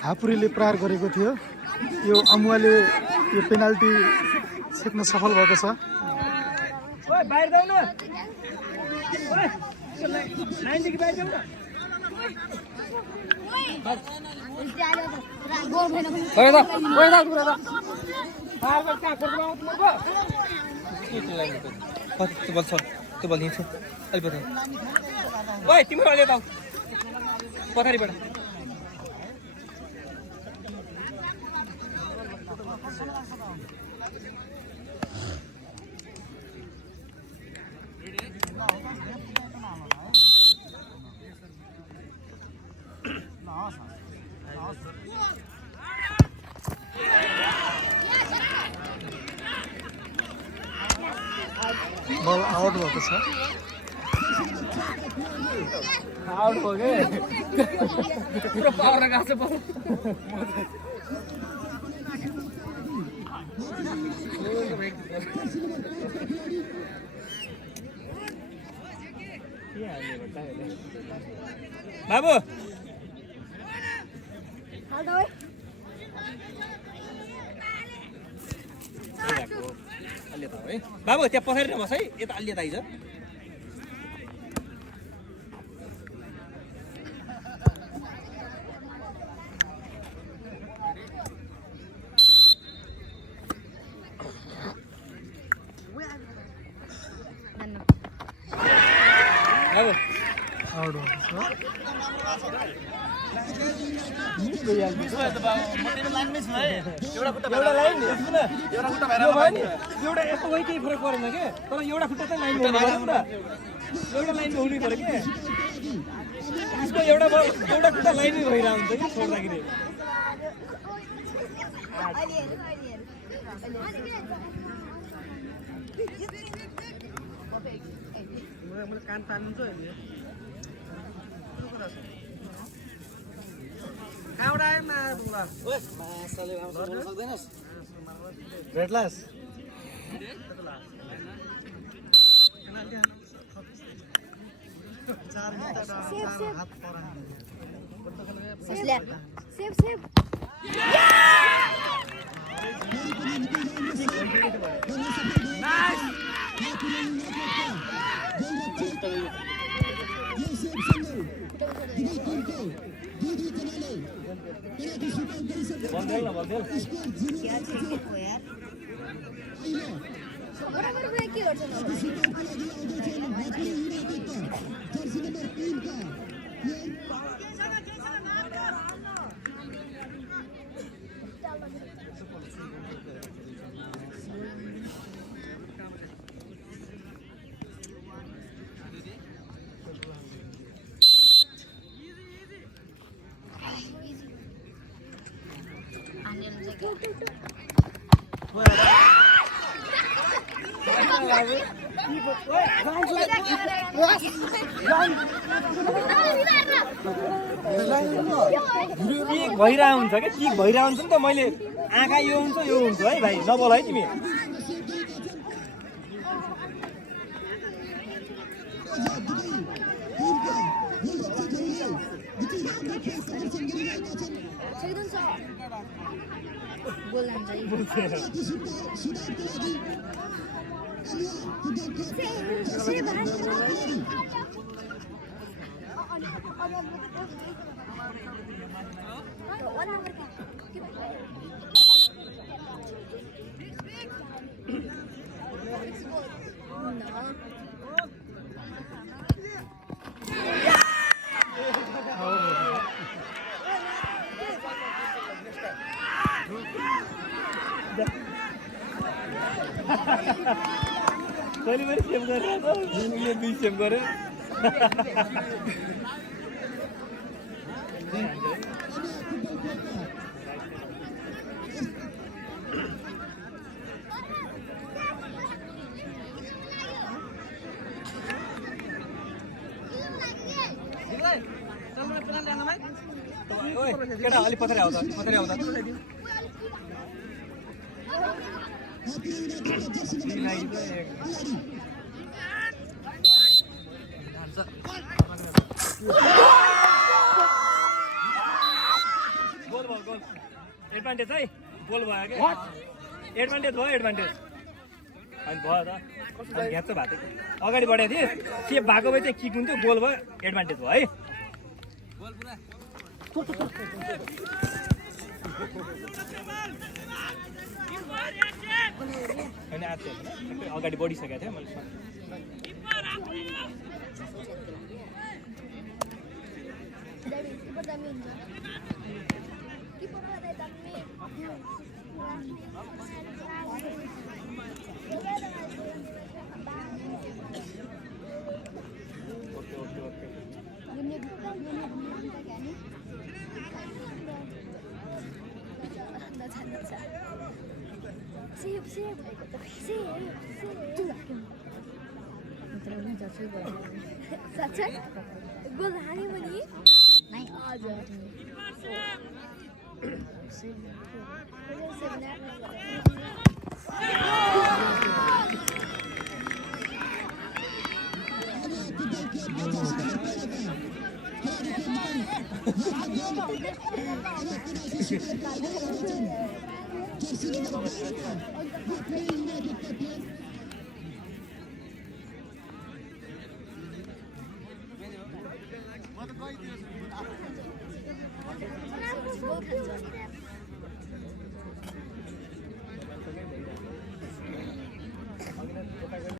हापुरीले प्रहार गरेको थियो। यो अमुवाले यो पेनाल्टी छेक्न सफल भएको छ। बल आउट भएको छ। आउट हो गए पूरा पावर लगा से बल बाबू बाबु त्यहाँ पछाडि नबस है, यता अलि यता आइज। बाबु आउट भएको छ। एउटा यस्तो वही केही फरक परेन के, तर एउटा खुट्टा चाहिँ लाइन एउटा लाइन हुनु पर्यो के। उसको एउटा खुट्टा लाइनै भइरहेको हुन्छ कि छोड्दाखेरि। मैले कान तान्नु अहिले कहाँबाट आयो मासले बोल्न सक्दैनस् रेडलास भइरहेको हुन्छ क्या, किक भइरहेको हुन्छ नि त। मैले आँखा यो हुन्छ है भाइ, नबोल है तिमी। कहिले पनि सेभ गरेर उसले 2 सेभ गर्यो। ओए केटा अलि पछाडि आउँदा गोल भयो गोल एडभान्टेज है गोल भयो के एडभान्टेज भयो एडभान्टेज अनि भयो त घ्याच भएको थियो अगाडि बढेको थिएँ सेभ भएको भए चाहिँ किक हुन्थ्यो गोल भयो एडभान्टेज भयो है होइन आज अगाडि बढिसकेको थिएँ मैले साँच्चै गोल हाल्यो भने हजुर